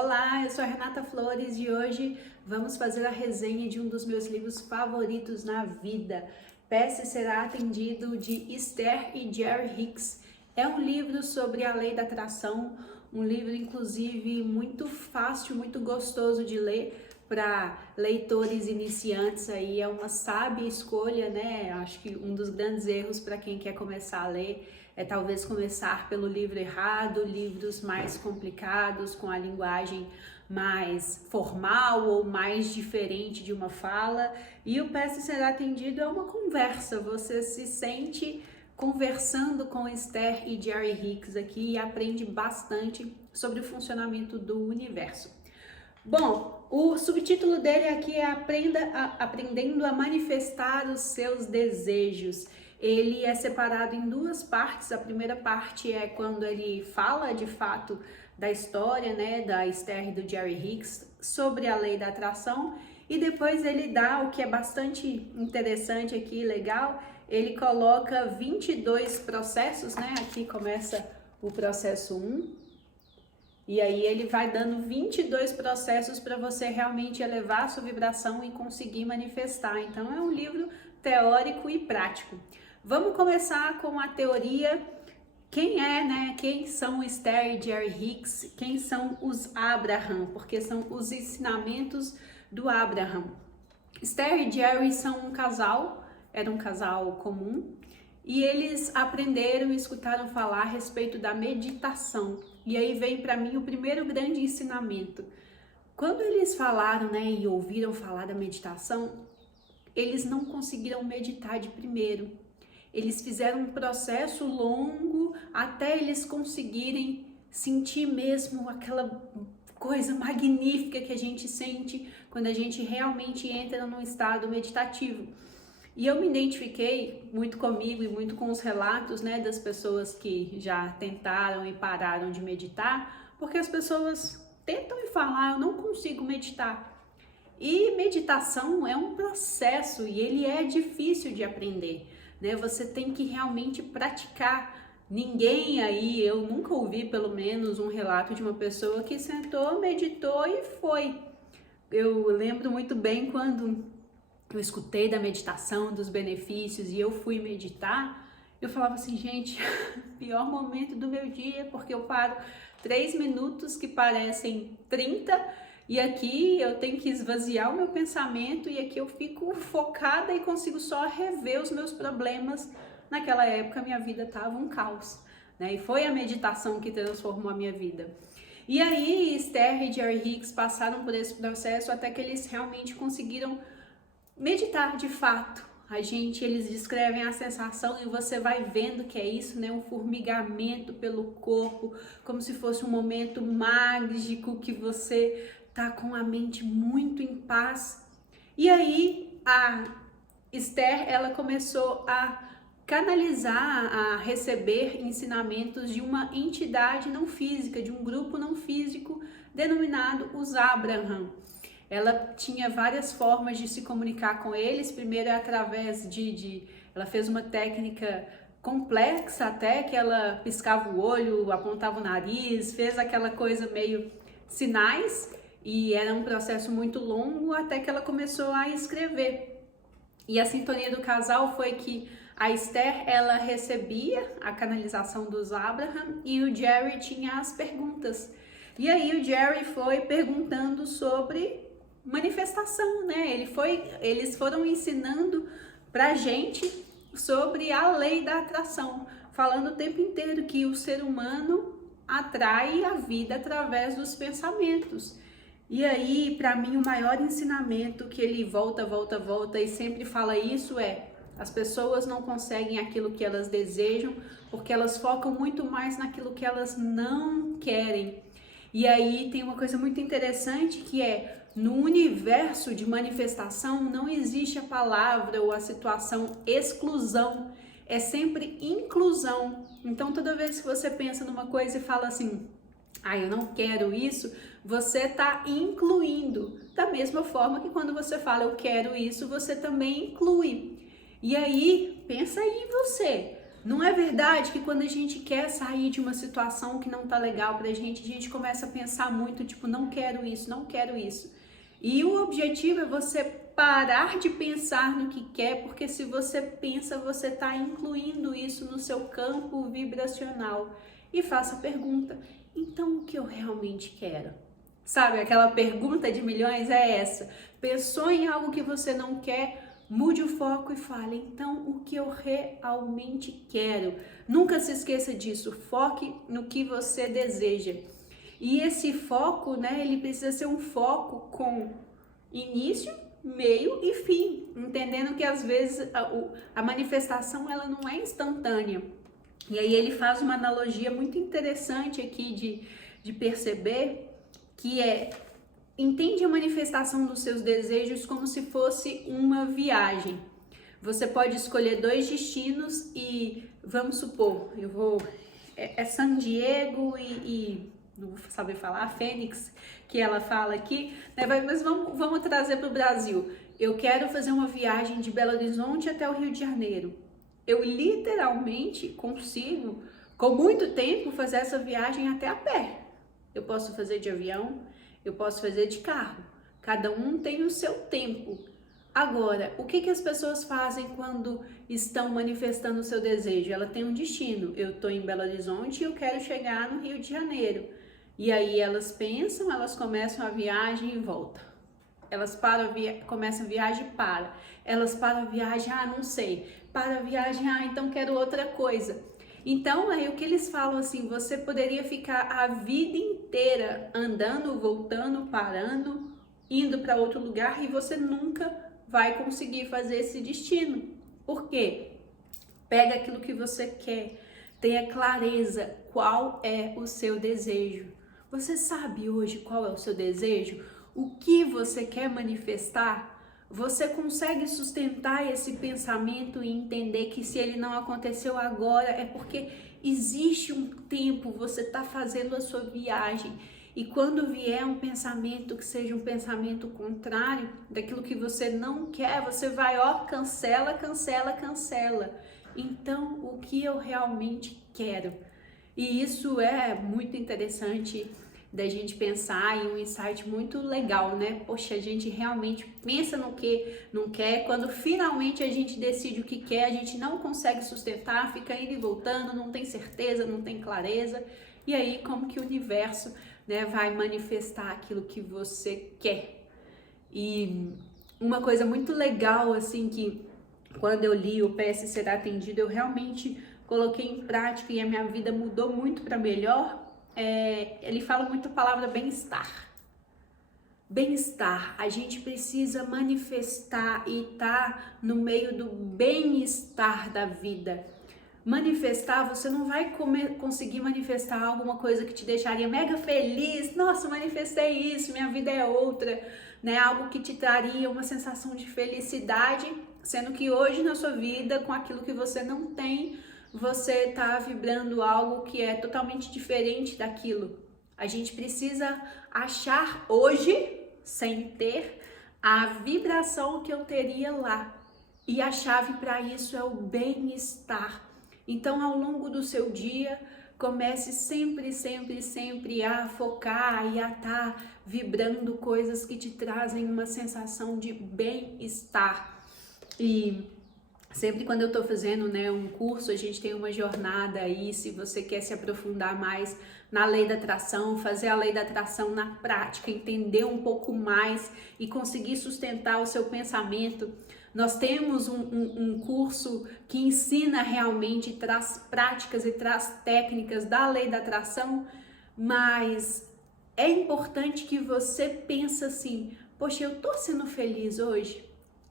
Olá, eu sou a Renata Flores e hoje vamos fazer a resenha de um dos meus livros favoritos na vida. Peça Será Atendido, de Esther e Jerry Hicks. É um livro sobre a lei da atração, um livro inclusive muito fácil, muito gostoso de ler para leitores iniciantes. Aí é uma sábia escolha, né? Acho que um dos grandes erros para quem quer começar a ler é talvez começar pelo livro errado, livros mais complicados, com a linguagem mais formal ou mais diferente de uma fala. E o Peça Será Atendido é uma conversa, você se sente conversando com Esther e Jerry Hicks aqui e aprende bastante sobre o funcionamento do universo. Bom, o subtítulo dele aqui é Aprendendo a Manifestar os Seus Desejos. Ele é separado em duas partes. A primeira parte é quando ele fala de fato da história, né, da Esther e do Jerry Hicks sobre a lei da atração, e depois ele dá o que é bastante interessante aqui, legal, ele coloca 22 processos, né? Aqui começa o processo 1, e aí ele vai dando 22 processos para você realmente elevar a sua vibração e conseguir manifestar. Então é um livro teórico e prático. Vamos começar com a teoria. Quem é, né? Quem são Esther e Jerry Hicks? Quem são os Abraham? Porque são os ensinamentos do Abraham. Esther e Jerry são um casal, era um casal comum, e eles aprenderam e escutaram falar a respeito da meditação. E aí vem para mim o primeiro grande ensinamento. Quando eles falaram, né, e ouviram falar da meditação, eles não conseguiram meditar de primeiro. Eles fizeram um processo longo até eles conseguirem sentir mesmo aquela coisa magnífica que a gente sente quando a gente realmente entra num estado meditativo. E eu me identifiquei muito comigo e muito com os relatos, né, das pessoas que já tentaram e pararam de meditar, porque as pessoas tentam e falam, eu não consigo meditar. E meditação é um processo e ele é difícil de aprender, né? Você tem que realmente praticar. Ninguém aí, eu nunca ouvi pelo menos um relato de uma pessoa que sentou, meditou e foi. Eu lembro muito bem quando eu escutei da meditação, dos benefícios, e eu fui meditar, eu falava assim, gente, pior momento do meu dia, porque eu paro 3 minutos que parecem 30, e aqui eu tenho que esvaziar o meu pensamento, e aqui eu fico focada e consigo só rever os meus problemas. Naquela época minha vida estava um caos, né? E foi a meditação que transformou a minha vida. E aí Esther e Jerry Hicks passaram por esse processo até que eles realmente conseguiram meditar de fato. Eles descrevem a sensação e você vai vendo que é isso, né? Um formigamento pelo corpo, como se fosse um momento mágico que você tá com a mente muito em paz. E aí a Esther, ela começou a canalizar, a receber ensinamentos de uma entidade não física, de um grupo não físico denominado os Abraham. Ela tinha várias formas de se comunicar com eles. Primeiro é através ela fez uma técnica complexa até, que ela piscava o olho, apontava o nariz, fez aquela coisa meio sinais, e era um processo muito longo até que ela começou a escrever. E a sintonia do casal foi que a Esther, ela recebia a canalização dos Abraham e o Jerry tinha as perguntas. E aí o Jerry foi perguntando sobre manifestação, né? Eles foram ensinando pra gente sobre a lei da atração, falando o tempo inteiro que o ser humano atrai a vida através dos pensamentos. E aí, para mim, o maior ensinamento que ele volta e sempre fala isso é: as pessoas não conseguem aquilo que elas desejam porque elas focam muito mais naquilo que elas não querem. E aí tem uma coisa muito interessante que é: no universo de manifestação não existe a palavra ou a situação exclusão, é sempre inclusão. Então toda vez que você pensa numa coisa e fala assim, eu não quero isso, você está incluindo. Da mesma forma que quando você fala eu quero isso, você também inclui. E aí, pensa aí em você. Não é verdade que quando a gente quer sair de uma situação que não tá legal pra gente, a gente começa a pensar muito, tipo, não quero isso, não quero isso. E o objetivo é você parar de pensar no que quer, porque se você pensa, você tá incluindo isso no seu campo vibracional. E faça a pergunta, então o que eu realmente quero? Sabe, aquela pergunta de milhões é essa. Pensou em algo que você não quer? Mude o foco e fale, então, o que eu realmente quero? Nunca se esqueça disso, foque no que você deseja. E esse foco, né, ele precisa ser um foco com início, meio e fim, entendendo que às vezes a manifestação ela não é instantânea. E aí ele faz uma analogia muito interessante aqui de perceber, que é: entende a manifestação dos seus desejos como se fosse uma viagem. Você pode escolher 2 destinos e, vamos supor, é San Diego e não vou saber falar, Fênix, que ela fala aqui, né? Mas vamos trazer para o Brasil. Eu quero fazer uma viagem de Belo Horizonte até o Rio de Janeiro. Eu literalmente consigo, com muito tempo, fazer essa viagem até a pé. Eu posso fazer de avião, eu posso fazer de carro. Cada um tem o seu tempo. Agora, o que as pessoas fazem quando estão manifestando o seu desejo? Ela tem um destino. Eu estou em Belo Horizonte e eu quero chegar no Rio de Janeiro. E aí elas pensam, elas começam a viagem e voltam. Elas começam a viagem e param. Elas param a viagem, não sei. Para a viagem, então quero outra coisa. Então, aí o que eles falam assim, você poderia ficar a vida inteira andando, voltando, parando, indo para outro lugar e você nunca vai conseguir fazer esse destino. Por quê? Pega aquilo que você quer, tenha clareza qual é o seu desejo. Você sabe hoje qual é o seu desejo? O que você quer manifestar? Você consegue sustentar esse pensamento e entender que se ele não aconteceu agora é porque existe um tempo, você está fazendo a sua viagem. E quando vier um pensamento que seja um pensamento contrário daquilo que você não quer, você vai, cancela, cancela, cancela. Então, o que eu realmente quero? E isso é muito interessante da gente pensar em um insight muito legal, né? Poxa, a gente realmente pensa no que não quer, quando finalmente a gente decide o que quer, a gente não consegue sustentar, fica indo e voltando, não tem certeza, não tem clareza. E aí, como que o universo, né, vai manifestar aquilo que você quer? E uma coisa muito legal, assim, que quando eu li o PS Será Atendido, eu realmente coloquei em prática e a minha vida mudou muito para melhor. Ele fala muito a palavra bem-estar. Bem-estar, a gente precisa manifestar e estar no meio do bem-estar da vida. Manifestar, você não vai conseguir manifestar alguma coisa que te deixaria mega feliz. Nossa, manifestei isso, minha vida é outra, né? Algo que te traria uma sensação de felicidade, sendo que hoje na sua vida, com aquilo que você não tem, você está vibrando algo que é totalmente diferente daquilo. A gente precisa achar hoje, sem ter, a vibração que eu teria lá. E a chave para isso é o bem-estar. Então, ao longo do seu dia, comece sempre, sempre, sempre a focar e a estar vibrando coisas que te trazem uma sensação de bem-estar. E sempre quando eu tô fazendo, né, um curso, a gente tem uma jornada aí, se você quer se aprofundar mais na lei da atração, fazer a lei da atração na prática, entender um pouco mais e conseguir sustentar o seu pensamento. Nós temos um curso que ensina realmente, traz práticas e traz técnicas da lei da atração, mas é importante que você pense assim, poxa, eu tô sendo feliz hoje?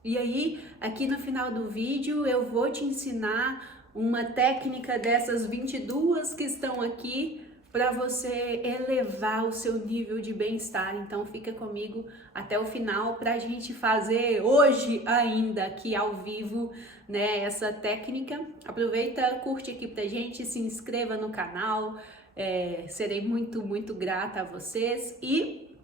E aí, aqui no final do vídeo, eu vou te ensinar uma técnica dessas 22 que estão aqui para você elevar o seu nível de bem-estar. Então, fica comigo até o final para a gente fazer hoje ainda aqui ao vivo, né, essa técnica. Aproveita, curte aqui pra gente, se inscreva no canal, serei muito, muito grata a vocês. E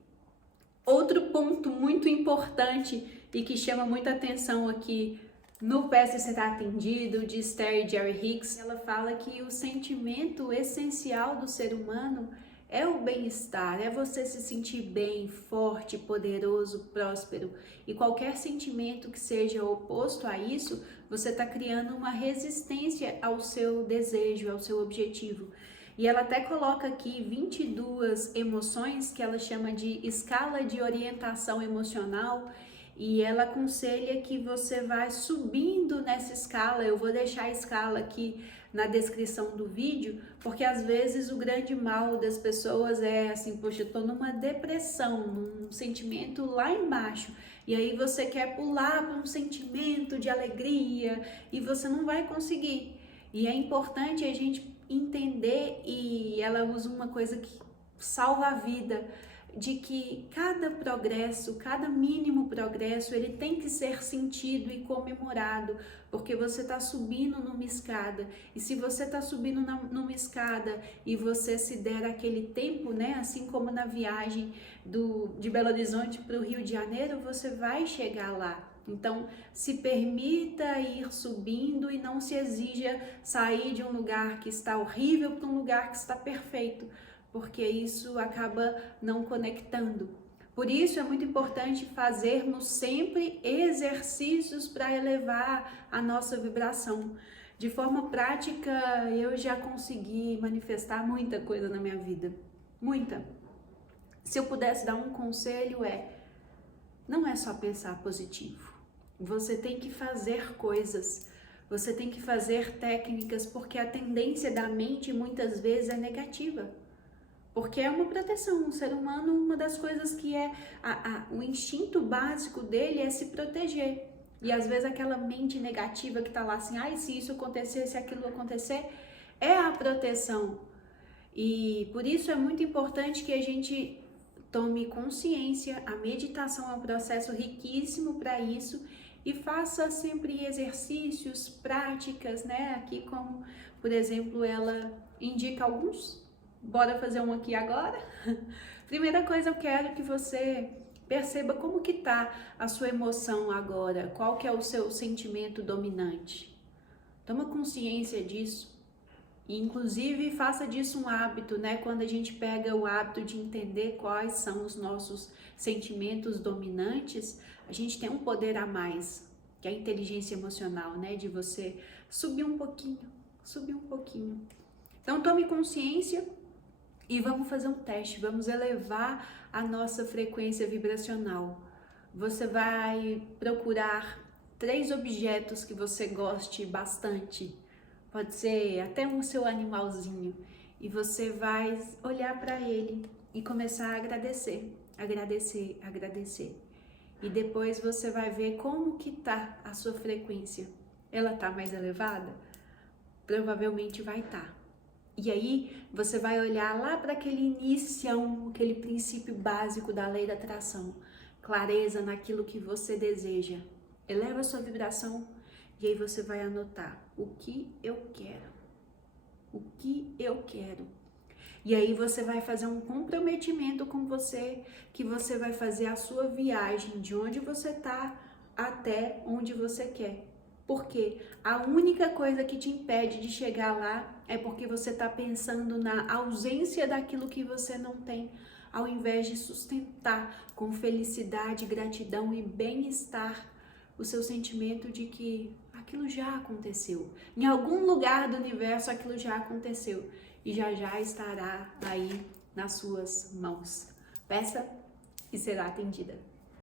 outro ponto muito importante e que chama muita atenção aqui No Peça Será Atendido, de Esther e Jerry Hicks, ela fala que o sentimento essencial do ser humano é o bem-estar, é você se sentir bem, forte, poderoso, próspero. E qualquer sentimento que seja oposto a isso, você está criando uma resistência ao seu desejo, ao seu objetivo. E ela até coloca aqui 22 emoções que ela chama de escala de orientação emocional. E ela aconselha que você vai subindo nessa escala. Eu vou deixar a escala aqui na descrição do vídeo, porque às vezes o grande mal das pessoas é assim, poxa, eu tô numa depressão, num sentimento lá embaixo, e aí você quer pular para um sentimento de alegria e você não vai conseguir. E é importante a gente entender, e ela usa uma coisa que salva a vida, de que cada progresso, cada mínimo progresso, ele tem que ser sentido e comemorado, porque você está subindo numa escada, e se você está subindo numa escada e você se der aquele tempo, né, assim como na viagem de Belo Horizonte para o Rio de Janeiro, você vai chegar lá. Então, se permita ir subindo e não se exija sair de um lugar que está horrível para um lugar que está perfeito, porque isso acaba não conectando. Por isso é muito importante fazermos sempre exercícios para elevar a nossa vibração. De forma prática, eu já consegui manifestar muita coisa na minha vida, muita. Se eu pudesse dar um conselho não é só pensar positivo. Você tem que fazer coisas, você tem que fazer técnicas, porque a tendência da mente muitas vezes é negativa. Porque é uma proteção. O ser humano, uma das coisas que é o instinto básico dele é se proteger. E às vezes aquela mente negativa que tá lá assim, ai, se isso acontecer, se aquilo acontecer, é a proteção. E por isso é muito importante que a gente tome consciência. A meditação é um processo riquíssimo para isso, e faça sempre exercícios, práticas, né? Aqui como, por exemplo, ela indica alguns. Bora fazer um aqui agora? Primeira coisa, eu quero que você perceba como que tá a sua emoção agora, qual que é o seu sentimento dominante. Toma consciência disso. E, inclusive, faça disso um hábito, né? Quando a gente pega o hábito de entender quais são os nossos sentimentos dominantes, a gente tem um poder a mais, que é a inteligência emocional, né? De você subir um pouquinho, subir um pouquinho. Então, tome consciência e vamos fazer um teste, vamos elevar a nossa frequência vibracional. Você vai procurar 3 objetos que você goste bastante. Pode ser até um seu animalzinho, e você vai olhar para ele e começar a agradecer, agradecer, agradecer. E depois você vai ver como que tá a sua frequência. Ela tá mais elevada? Provavelmente vai estar. E aí você vai olhar lá para aquele inicião, aquele princípio básico da lei da atração. Clareza naquilo que você deseja. Eleva a sua vibração. E aí você vai anotar o que eu quero, o que eu quero. E aí você vai fazer um comprometimento com você, que você vai fazer a sua viagem de onde você está até onde você quer. Porque a única coisa que te impede de chegar lá é porque você está pensando na ausência daquilo que você não tem, ao invés de sustentar com felicidade, gratidão e bem-estar o seu sentimento de que aquilo já aconteceu. Em algum lugar do universo aquilo já aconteceu e já estará aí nas suas mãos. Peça e será atendida.